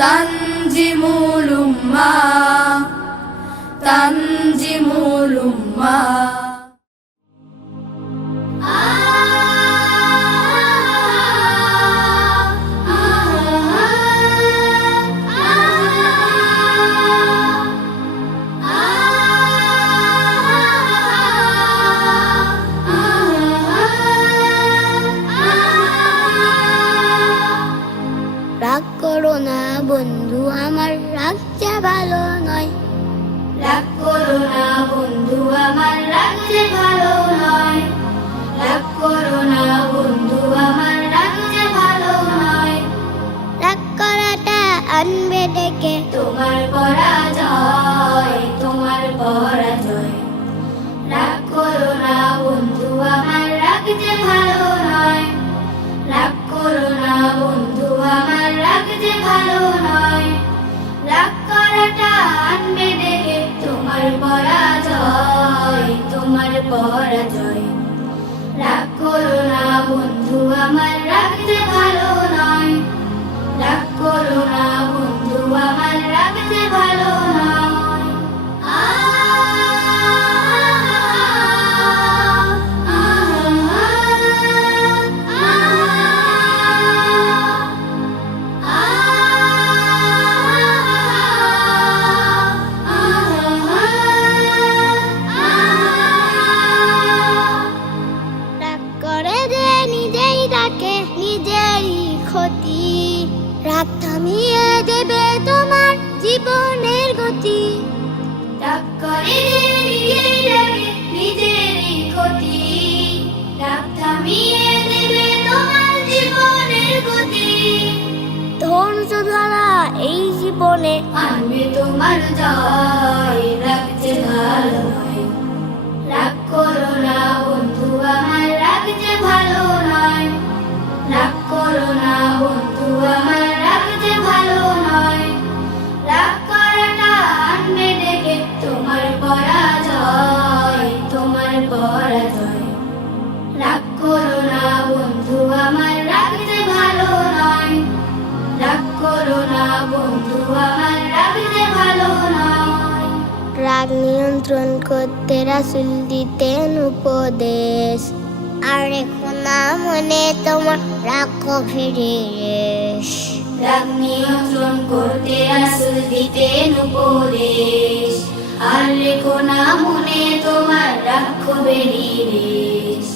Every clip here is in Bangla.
তানজিমুল উম্মাহ, তানজিমুল উম্মাহ। রাগ করো না বন্ধু আমার, রাগটা ভালো নয়। রাগ করো না বন্ধু আমার, রাগটা ভালো নয়। রাগ করো না বন্ধু আমার, রাগটা ভালো নয়। রাগ করাটা আনবে ডেকে তোমার পরাজয়, তোমার পরাজয়। রাগ করো না বন্ধু আমার, রাগটা ভালো নয়। রাগ করো না বন্ধু আমার, রাগটা ভালো নয়। রাগ করাটা আনবে ডেকে তোমার পরাজয়, তোমার পরাজয়। রাগ করো না বন্ধু আমার, রাগটা ভালো নয়। রাগ করো না বন্ধু আমার, রাগটা ভালো নয়। রাগ করে যে নিজেই ডাকে নিজেরই ক্ষতি। রাগ থামিয়ে দেবে তোমার জীবনের গতি। রাগ করে যে নিজেই ডাকে নিজেরই ক্ষতি। রাগ থামিয়ে দেবে তোমার জীবনের গতি। ধৈর্য ধরা এই জীবনে আনবে তোমার জয়, রাগ যে ভালো নয়। রাগ করো না বন্ধু আমার, রাগ যে ভালো নয়। রাগ করো না বন্ধু আমার, রাগ যে ভালো নয়। রাগ করাটা আনবে ডেকে তোমার পরাজয়, তোমার পরাজয়। রাগ করো না বন্ধু আমার, রাগ যে ভালো নয়। রাগ করো না বন্ধু আমার, রাগ যে ভালো নয়। রাগ নিয়ন্ত্রণ করতে রাসূল দিতেন উপদেশ। আর রেখো না মনে তোমার রাখো ফিরে রেশ। রাগ নিয়ন্ত্রণ করতে রাসূল দিতেন উপদেশ। আর রেখো না মনে তোমার রাখো বেরিয়ে রেশ।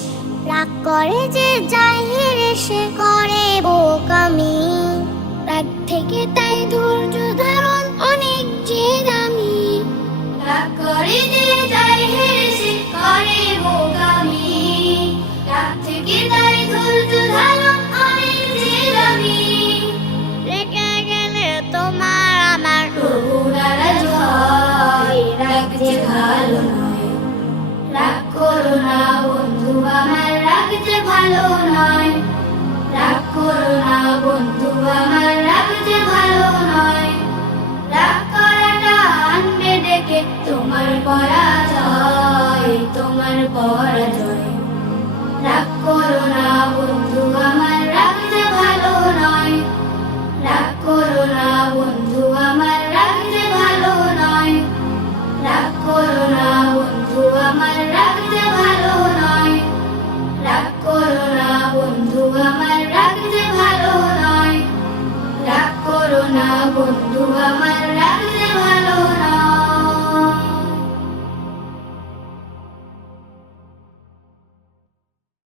রাগ করে যে যায় হেরে সে করে বোকামি। রাগ থেকে তাই ধৈর্য ধারণ অনেক যে দামি। রাগ করে যে যায় হেরে সে করে বোকামি। রাগ থেকে তাই ধৈর্য ধারণ অনেক যে দামি। রেখে গেলে তোমার আমার প্রভু নারাজ হয়, রাগ যে ভালো নয়। রাগ করো না বন্ধু আমার, রাগ যে ভালো নয়। রাগ করো না বন্ধু আমার, রাগ যে ভালো নয়। রাগ করাটা আনবে ডেকে তোমার পরাজয়, তোমার পরাজয়। রাগ করো না বন্ধু আমার, রাগ যে ভালো নয়। রাগ করো না বন্ধু আমার, রাগ যে ভালো নয়। রাগ করো না বন্ধু আমার, রাগ যে ভালো নয়। রাগ করো না বন্ধু আমার, রাগ যে ভালো নয়। রাগ করো না বন্ধু আমার, রাগ যে ভালো